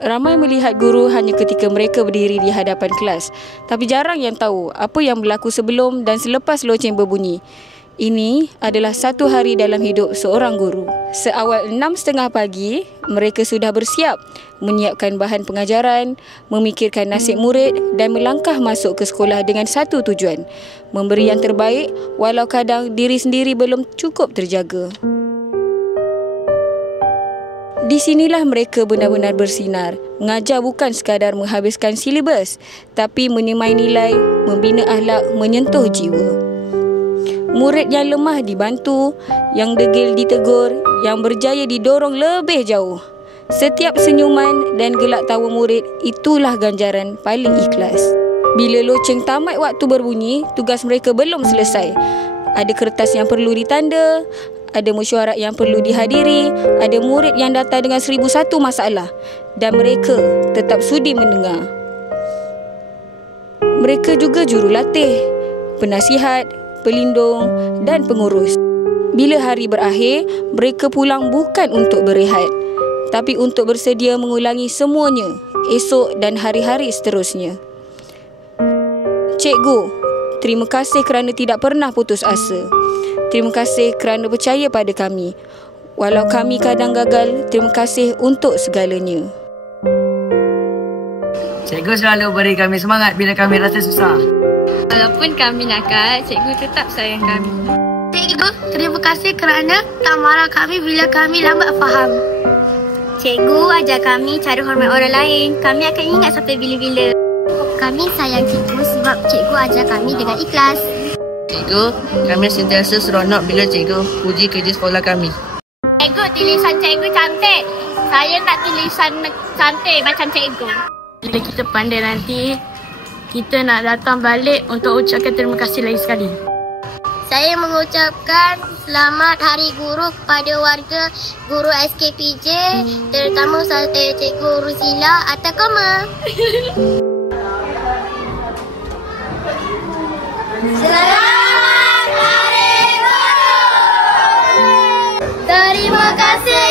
Ramai melihat guru hanya ketika mereka berdiri di hadapan kelas, tapi jarang yang tahu apa yang berlaku sebelum dan selepas loceng berbunyi. Ini adalah satu hari dalam hidup seorang guru. Seawal 6.30 pagi, mereka sudah bersiap menyiapkan bahan pengajaran, memikirkan nasib murid dan melangkah masuk ke sekolah dengan satu tujuan, memberi yang terbaik walau kadang diri sendiri belum cukup terjaga. Di sinilah mereka benar-benar bersinar. Mengajar bukan sekadar menghabiskan silibus, tapi menyemai nilai, membina akhlak, menyentuh jiwa. Murid yang lemah dibantu, yang degil ditegur, yang berjaya didorong lebih jauh. Setiap senyuman dan gelak tawa murid, itulah ganjaran paling ikhlas. Bila loceng tamat waktu berbunyi, tugas mereka belum selesai. Ada kertas yang perlu ditanda, ada mesyuarat yang perlu dihadiri, ada murid yang datang dengan 1001 masalah dan mereka tetap sudi mendengar. Mereka juga jurulatih, penasihat, pelindung dan pengurus. Bila hari berakhir, mereka pulang bukan untuk berehat, tapi untuk bersedia mengulangi semuanya esok dan hari-hari seterusnya. Cikgu, terima kasih kerana tidak pernah putus asa. Terima kasih kerana percaya pada kami. Walau kami kadang gagal, terima kasih untuk segalanya. Cikgu selalu beri kami semangat bila kami rasa susah. Walaupun kami nakal, cikgu tetap sayang kami. Cikgu, terima kasih kerana tak marah kami bila kami lambat faham. Cikgu ajar kami cara hormat orang lain. Kami akan ingat sampai bila-bila. Kami sayang cikgu sebab cikgu ajar kami dengan ikhlas. Cikgu, kami sentiasa seronok bila cikgu puji kerja sekolah kami. Cikgu, tulisan cikgu cantik. Saya nak tulisan cantik macam cikgu. Bila kita pandai nanti, kita nak datang balik untuk ucapkan terima kasih lagi sekali. Saya mengucapkan selamat Hari Guru kepada warga guru SKPJ, terutama saya Cikgu Ruzila Atta Koma. Selamat Hari Guru! Terima kasih.